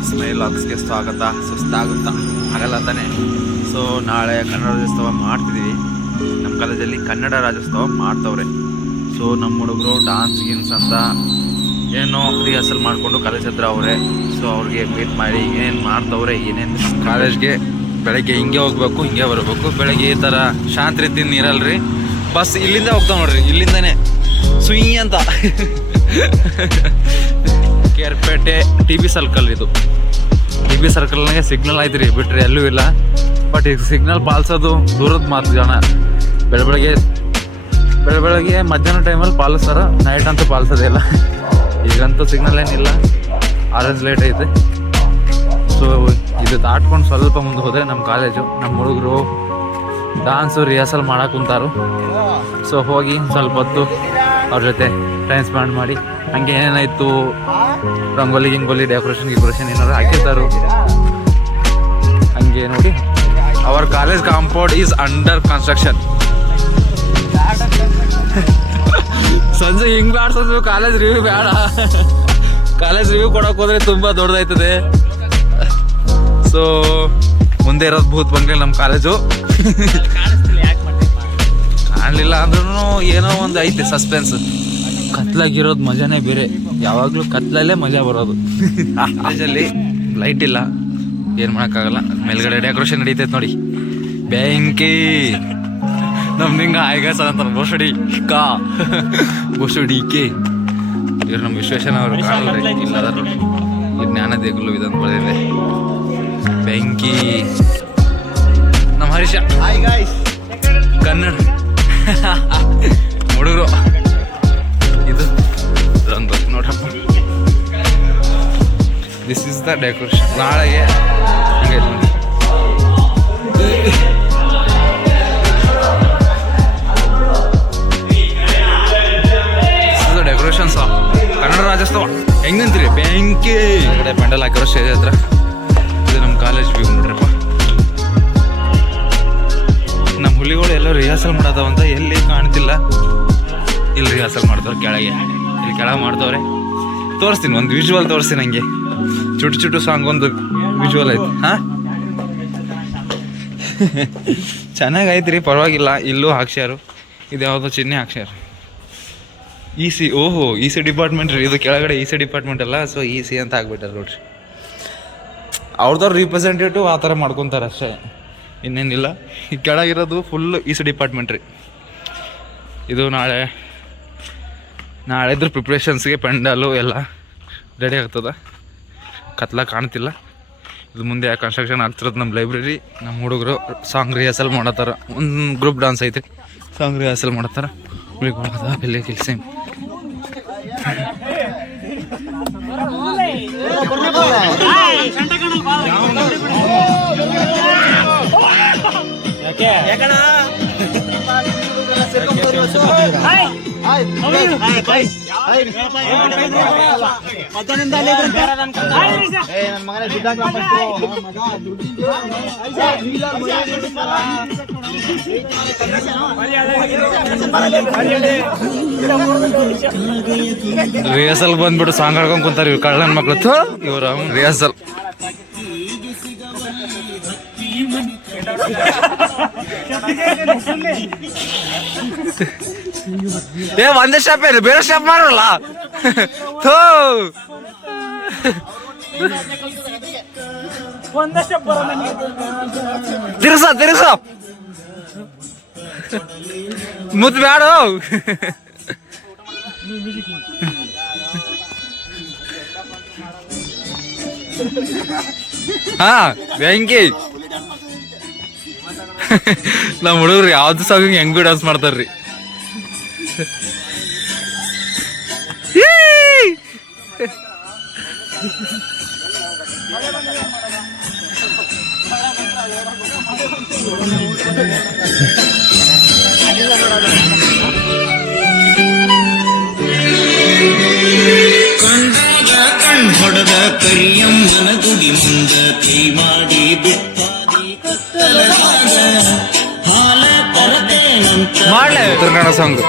It's my ಲಾಕ್ಸ್ಗೆ ಸ್ವಾಗತ ಸುಸ್ತಾಗುತ್ತಾ ಆಗಲ್ಲ ತಾನೆ ಸೊ ನಾಳೆ ಕನ್ನಡ ರಾಜ್ಯೋತ್ಸವ ಮಾಡ್ತಿದ್ದೀವಿ ನಮ್ಮ ಕಾಲೇಜಲ್ಲಿ ಕನ್ನಡ ರಾಜ್ಯೋತ್ಸವ ಮಾಡ್ತವ್ರೆ. ಸೊ ನಮ್ಮ ಹುಡುಗರು ಡಾನ್ಸ್ ಗಿನ್ಸ್ ಅಂತ ಏನೋ ರಿಹರ್ಸಲ್ ಮಾಡಿಕೊಂಡು ಕಾಲೇಜ್ ಹತ್ರ ಅವರೇ. ಸೊ ಅವ್ರಿಗೆ ಮೀಟ್ ಮಾಡಿ ಏನೇನು ಮಾಡ್ತವ್ರೆ, ಏನೇನು ಕಾಲೇಜ್ಗೆ ಬೆಳಗ್ಗೆ ಹಿಂಗೆ ಹೋಗ್ಬೇಕು, ಹಿಂಗೆ ಬರಬೇಕು. ಬೆಳಗ್ಗೆ ಈ ಥರ ಶಾಂತ ರೀತಿಯಿಂದ ಇರಲ್ರಿ. ಬಸ್ ಇಲ್ಲಿಂದ ಹೋಗ್ತಾವ ನೋಡ್ರಿ, ಇಲ್ಲಿಂದನೇ. ಸುಯಿ ಅಂತ. ಕೇರ್ಪೇಟೆ ಟಿ ಬಿ ಸರ್ಕಲ್ ಇದು. ಟಿ ಬಿ ಸರ್ಕಲ್ನಾಗೆ ಸಿಗ್ನಲ್ ಆಯ್ತು ರೀ ಬಿಟ್ರಿ ಎಲ್ಲೂ ಇಲ್ಲ. ಬಟ್ ಈಗ ಸಿಗ್ನಲ್ ಪಾಲಿಸೋದು ದೂರದ ಮಾತು ಜನ. ಬೆಳ ಬೆಳಗ್ಗೆ ಬೆಳ ಬೆಳಗ್ಗೆ ಮಧ್ಯಾಹ್ನ ಟೈಮಲ್ಲಿ ಪಾಲಿಸ್ತಾರ ನೈಟ್ ಅಂತೂ ಪಾಲಿಸೋದೇ ಇಲ್ಲ. ಈಗಂತೂ ಸಿಗ್ನಲ್ ಏನಿಲ್ಲ. ಆರೆಂಜ್ ಲೈಟ್ ಐತೆ. ಸೊ ಇದು ದಾಟ್ಕೊಂಡು ಸ್ವಲ್ಪ ಮುಂದೆ ಹೋದರೆ ನಮ್ಮ ಕಾಲೇಜು ನಮ್ಮ ಹುಡುಗರು ಡಾನ್ಸು ರಿಹರ್ಸಲ್ ಮಾಡೋಕೆ ಕುಂತಾರು. ಸೊ ಹೋಗಿ ಸ್ವಲ್ಪ ಹೊತ್ತು ಅವ್ರ ಜೊತೆ ಟೈಮ್ ಸ್ಪೆಂಡ್ ಮಾಡಿ. ಹಂಗೆ ಏನೇನಾಯ್ತು? ರಂಗೋಲಿ ಗಿಂಗೋಲಿ ಡೆಕೋರೇಷನ್ ಗಿಕೋರೇಷನ್ ಏನಾದ್ರು ಹಾಕಿರ್ತಾರು? ಹಂಗೆ ನೋಡಿ. Hour college compound is under construction ಸಂಜೆ ಹಿಂಗ್ ಆಡ್ಸೋದು ಕಾಲೇಜ್ ರಿವ್ಯೂ ಬೇಡ. ಕಾಲೇಜ್ ರಿವ್ಯೂ ಕೊಡಕ್ ಹೋದ್ರೆ ತುಂಬಾ ದೊಡ್ಡದಾಯ್ತದೆ. ಸೊ ಮುಂದೆ ಇರೋದು ಭೂತ್ ಬಂಗ್ಲೆ ನಮ್ಮ ಕಾಲೇಜು ಕಾಣಲಿಲ್ಲ ಅಂದ್ರೂ ಏನೋ ಒಂದು ಐತೆ ಸಸ್ಪೆನ್ಸ್ ಕತ್ಲಾಗಿರೋದು ಮಜಾನೇ ಬೇರೆ. ಯಾವಾಗಲೂ ಕತ್ಲಲ್ಲೇ ಮಜಾ ಬರೋದು. ಕಾಲೇಜಲ್ಲಿ ಲೈಟ್ ಇಲ್ಲ. ಏನು ಮಾಡೋಕ್ಕಾಗಲ್ಲ. ಮೇಲ್ಗಡೆ ಡೆಕೋರೇಷನ್ ನಡೀತೈತೆ ನೋಡಿ. ಬೆಂಕಿ. ನಮ್ದು ಹಿಂಗೆ ಆಯ್ಗಾಸ ಅಂತಾರೆ ಬೋಸಡಿ ಕಾ. ಬೋಸಡಿ ಕೆ. ಇವ್ರು ನಮ್ಮ ವಿಶ್ವೇಶನ ಅವರು ಕಾಣಲ್ರಿ. ಇಲ್ಲದಾರು ಈ ಜ್ಞಾನ ದೇಗುಲು ಇದಂತ ಬರೆದಿದೆ ಬೆಂಕಿ. ನಮ್ಮ ಹರೀಶ. ಕನ್ನಡ. ಹುಡುಗರು. ದಿಸ್ ಇಸ್ ದ ಡೆಕೋರೇಷನ್ ನಾಳೆಗೆ ಹಂಗೆ ನೋಡಿ ಡೆಕೋರೇಷನ್ಸ್ ಕನ್ನಡ ರಾಜ್ಯೋತ್ಸವ. ಹೆಂಗ್ ನಿಂತೀರಿ? ಬೆಂಕಿ. ಕಡೆ ಪೆಂಡಲ್ ಹಾಕಿರೋ ಸ್ಟೇಜ್ ಹತ್ರ. ಇದು ನಮ್ಮ ಕಾಲೇಜ್ ವ್ಯೂ ನೋಡ್ರಪ್ಪ. ನಮ್ಮ ಹುಲಿಗಳು ಎಲ್ಲೋ ರಿಹರ್ಸಲ್ ಮಾಡತಾವಂತ ಎಲ್ಲಿ ಕಾಣ್ತಿಲ್ಲ. ಇಲ್ಲಿ ರಿಹರ್ಸಲ್ ಮಾಡ್ತವ್ರೆ ಕೆಳಗೆ. ಇಲ್ಲಿ ಕೆಳಗೆ ಮಾಡ್ತವ್ರೆ. ತೋರಿಸ್ತೀನಿ, ಒಂದು ವಿಜುವಲ್ ತೋರಿಸ್ತೀನಿ ಹಂಗೆ ಚುಟ್ಟು ಚುಟ್ಟು ಸಾಂಗ್ ಒಂದು ವಿಜುವಲ್ ಐತಿ ಹಾ? ಚೆನ್ನಾಗೈತ್ರಿ ಪರವಾಗಿಲ್ಲ. ಇಲ್ಲೂ ಹಾಕ್ಸ್ಯಾರು. ಇದು ಯಾವುದೋ ಚಿಹ್ನೆ ಹಾಕ್ಸ್ಯಾರು. ಇ ಸಿ ಓಹೋ ಇ ಸಿ ಡಿಪಾರ್ಟ್ಮೆಂಟ್ ರೀ. ಇದು ಕೆಳಗಡೆ ಇ ಸಿ ಡಿಪಾರ್ಟ್ಮೆಂಟ್ ಅಲ್ಲ ಸೊ ಇ ಸಿ ಅಂತ ಹಾಕ್ಬಿಟ್ಟಾರೆ ನೋಡ್ರಿ. ಅವ್ರದವ್ರು ರಿಪ್ರೆಸೆಂಟೇಟಿವ್ ಆ ಥರ ಮಾಡ್ಕೊತಾರೆ ಅಷ್ಟೇ. ಇನ್ನೇನಿಲ್ಲ. ಈ ಕೆಳಗಿರೋದು ಫುಲ್ ಇ ಸಿ ಡಿಪಾರ್ಟ್ಮೆಂಟ್ ರೀ. ಇದು ನಾಳೆ, ನಾಳೆದ್ರ ಪ್ರಿಪ್ರೇಷನ್ಸ್ಗೆ ಪೆಂಡಲು ಎಲ್ಲ ರೆಡಿ ಆಗ್ತದ. ಕತ್ಲ ಕಾಣ್ತಿಲ್ಲ. ಇದು ಮುಂದೆ ಕನ್ಸ್ಟ್ರಕ್ಷನ್ ಆಗ್ತಿರೋದು ನಮ್ಮ ಲೈಬ್ರರಿ ನಮ್ಮ ಹುಡುಗರು ಸಾಂಗ್ ರಿಹರ್ಸಲ್ ಮಾಡತ್ತಾರ. ಒಂದು ಗ್ರೂಪ್ ಡಾನ್ಸ್ ಐತೆ. ಸಾಂಗ್ ರಿಹರ್ಸಲ್ ಮಾಡತ್ತಾರ. ಹಾಯ್ ಹಾಯ್ ಕೆಲಸ ರಿಹರ್ಸಲ್ ಬಂದ್ಬಿಟ್ಟು ಸಾಂಗ್ ಹಾಡ್ಕೊಂಡ್ ಕುಂತಾರ ಇವ್ರು ಕಳ್ಳನ ಮಕ್ಳು ಥು, ಇವ್ರ ರಿಹರ್ಸಲ್ ಏ ಒಂದೇ ಸ್ಟಾಪ್ ಏನು ಬೇರೆ ಸ್ಟಾಪ್ ಮಾಡಲ್ಲ ಥೂ ತಿರ್ಸ ತಿರ್ಸ ಮುತ್ ಬ್ಯಾಡ ಹಾ ಬೆಂಕಿ ನಮ್ಮ ಹುಡುಗ್ರು ಯಾವ್ದು ಸಾಂಗ್ ಹೆಂಗ್ ಡಾನ್ಸ್ ಮಾಡ್ತಾರ್ರಿ ಕಂಡಾಗ ಕಣ್ ಹೊಡೆದ ಕರಿಯಮ್ಮನ ಗುಡಿ ಮುಂದ ಕೈ ಮಾಡಿ ಬಿಟ್ಟಾದಿ ಕತ್ತಲದಾಗ ಹಾಲ ತರತೇನಂತ ಮಾಡ್ಲೆ ಉತ್ತರ ಕನ್ನಡ ಸಾಂಗ್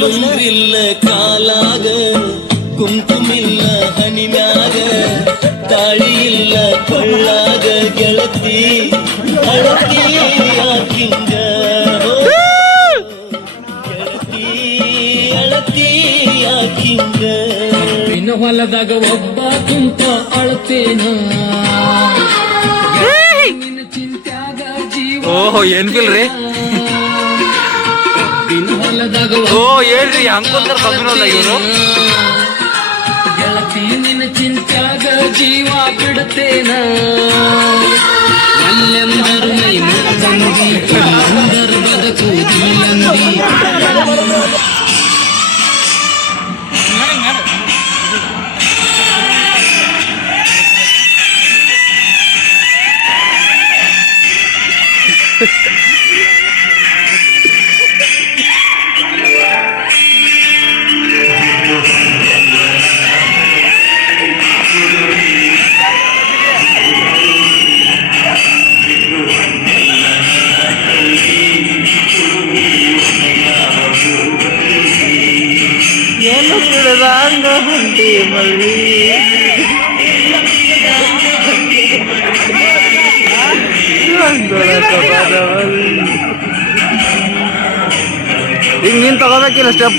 ಕಾಲುಂಗ್ರಿಲ್ಲ ಕಾಲಾಗ ಕುಂಕುಮಿಲ್ಲ ಹನಿಮ್ಯಾಗ ತಾಳಿ ಇಲ್ಲ ಕೊಳ್ಳಾಗ ಗೆಳತಿ ಅಳತಿ ಆಕಿಂಗ. ಗೆಳತಿ ಅಳತಿ ಆಕಿಂಗ. ಇನ್ನು ಹೊಲದಾಗ ಒಬ್ಬ ಕುಂತ ಅಳ್ತೇನ? ನಿನ್ನ ಚಿಂತ್ಯಾಗ ಜೀವ ಓಹೋ ಏನ್ ಫಿಲ್ ರೀ ಇನ್ನು ಹೊಲದಾಗ ಓ ಹೇಳ್ರಿ ಹಂಗ್ ಕೂತಾರ ಕಬ್ಬಿನಲ್ಲ ಇವರು. ಗೆಳತಿ ನಿನ್ನ ಚಿಂತಾಗ ಜೀವ ಬಿಡ್ತೇನ ಅಲ್ಲೆಂದರು ಮೈ ಬದುಕು ಅಂದರ್ ಬದುಕುದಿಲ್ಲಂದಿ ಈಗ ನೀನ್ ತಗೋಬೇಕಿಲ್ಲ ಸ್ಟೆಪ್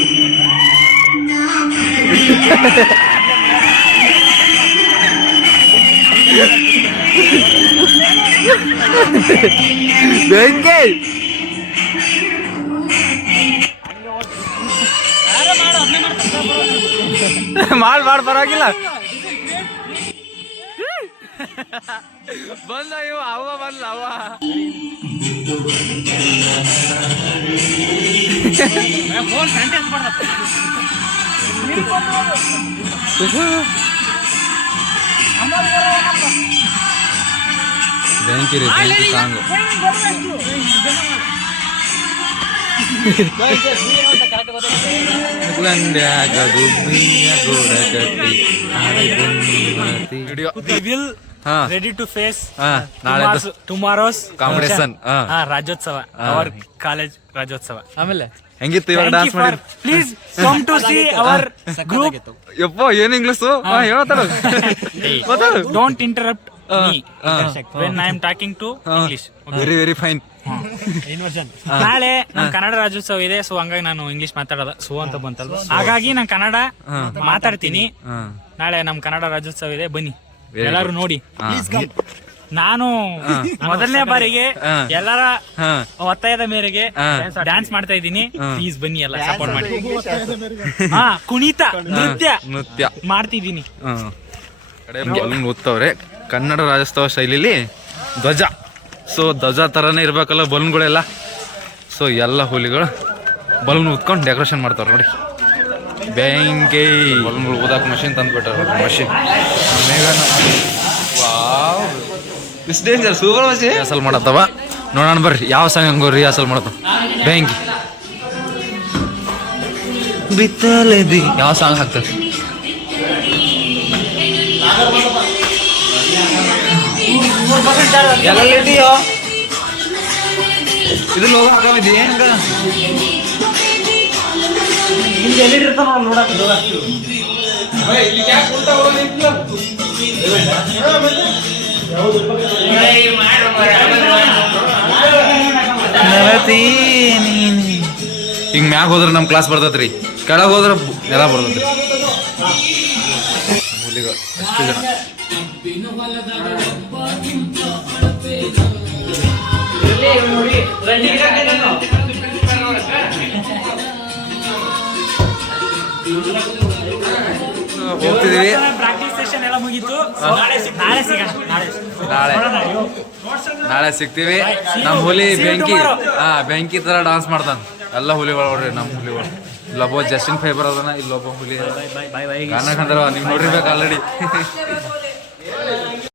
ಬೆಂಕಿ. ಮಾಡ್ ಮಾಡ್ ಪರವಾಗಿಲ್ಲ ಬಂದ ಇವ ಅವ ಬಂದ್ಲ ಅವ ಬೆಂಕಿ ರೀ ಬೆಂಕಿ ಸಾಂಗ್ ರೆಡಿ ಟು ಫೇಸ್ ನಾಳೆ ಟುಮಾರೋಸ್ ಕಾಂಪ್ಲೇಶನ್ ಆ ಅವರ್ ಕಾಲೇಜ್ ರಾಜೋತ್ಸವ ಆಮೇಲೆ ಹೇಗಿದ್ದೀವಿ ಇವಾಗ ಡ್ಯಾನ್ಸ್ ಮಾಡಿ please come to see our you're po in english ಹಾ ಹೇಳೋ ತರ don't interrupt when i am talking to english very very fine ನಾಳೆ ನಮ್ ಕನ್ನಡ ರಾಜ್ಯೋತ್ಸವ ಇದೆ ಸೊ ಹಂಗಾಗಿ ನಾನು ಇಂಗ್ಲಿಷ್ ಮಾತಾಡೋದು. ಸೊ ಅಂತ ಬಂತಲ್ವ? ಹಾಗಾಗಿ ನಾನು ಕನ್ನಡ ಮಾತಾಡ್ತೀನಿ. ನಾಳೆ ನಮ್ ಕನ್ನಡ ರಾಜ್ಯೋತ್ಸವ ಇದೆ ಬನ್ನಿ. ಎಲ್ಲಾರು ನೋಡಿ. ನಾನು ಮೊದಲನೇ ಬಾರಿಗೆ. ಎಲ್ಲರ ಒತ್ತಾಯದ ಮೇರೆಗೆ. ಡ್ಯಾನ್ಸ್ ಮಾಡ್ತಾ ಇದ್ದೀನಿ. ಪ್ಲೀಸ್ ಬನ್ನಿ ಎಲ್ಲ ಸಪೋರ್ಟ್ ಮಾಡಿ. ಹಾ ಕುಣಿತ ನೃತ್ಯ ನೃತ್ಯ. ಮಾಡ್ತಿದ್ದೀನಿ. ಹ್ಮ್. ಕಡೆ ಕನ್ನಡ ರಾಜ್ಯೋತ್ಸವ ಶೈಲಿಲಿ ಧ್ವಜ. ಸೊ ಧ್ವಜ ಥರನೇ ಇರಬೇಕಲ್ಲ ಬಲೂನ್ಗಳೆಲ್ಲ. ಸೊ ಎಲ್ಲ ಹುಲಿಗಳು ಬಲೂನ್ ಉತ್ಕೊಂಡು ಡೆಕೋರೇಷನ್ ಮಾಡ್ತಾರೆ ನೋಡಿ. ಬೆಂಕಿ ಬಲೂನ್ಗಳು ಊದಾಕ machine ತಂದ್ಬಿಟ್ಟಾರ machine is danger super machine rehearsal ಮಾಡತ್ತವ. ನೋಡೋಣ ಬರ್ರಿ ಯಾವ ಸಾಂಗ್ ಹಂಗೋ ರಿಹರ್ಸಲ್ ಮಾಡತ್ತ ಬೆಂಕಿ ಬಿತ್ತಲದಿ. ಯಾವ ಸಾಂಗ್ ಹಾಕ್ತಾರೆ? ಎಲ್ಲೆಲ್ಲಿದೆಯೋ ಇದು ಲೋಗ ಹಾಕವಿದ್ದಿ ಹೆಂಗ ಹಿಂಗ ಮ್ಯಾಗ ಹೋದ್ರೆ ನಮ್ ಕ್ಲಾಸ್ ಬರ್ತೈತ್ರಿ. ಕೆಳಗ್ ಹೋದ್ರ ಎಲ್ಲ ಬರ್ತೈತ್ರಿ. ಅಷ್ಟು ಎಷ್ಟು ಜನ. ಹೋಗ್ತಿದೀವಿ. ಪ್ರಾಕ್ಟೀಸ್ ಸೆಷನ್ ಎಲ್ಲ ಮುಗೀತು. ನಾಳೆ ನಾಳೆ ಸಿಗೋಣ ನಾಳೆ. ಸಿಗ್ತೀವಿ. ನಮ್ಮ ಹುಲಿ ಬೆಂಕಿ. ಹಾ ಬೆಂಕಿ ತರ ಡಾನ್ಸ್ ಮಾಡ್ತಾನ. ಎಲ್ಲ ಹುಲಿಗಳು ನೋಡ್ರಿ ನಮ್ಮ ಹುಲಿಗಳು. ಇಲ್ಲೊಬ್ಬ ಜಸ್ಟಿನ್ ಫೈಬರ್ ಅದನ ಇಲ್ಲೊಬ್ಬ ಹುಲಿ. ಬೈ ಬೈ ಬೈ ಕಾಣಕಂದ್ರ ನೀವು ನೋಡಿರ್ಬೇಕು ಆಲ್ರೆಡಿ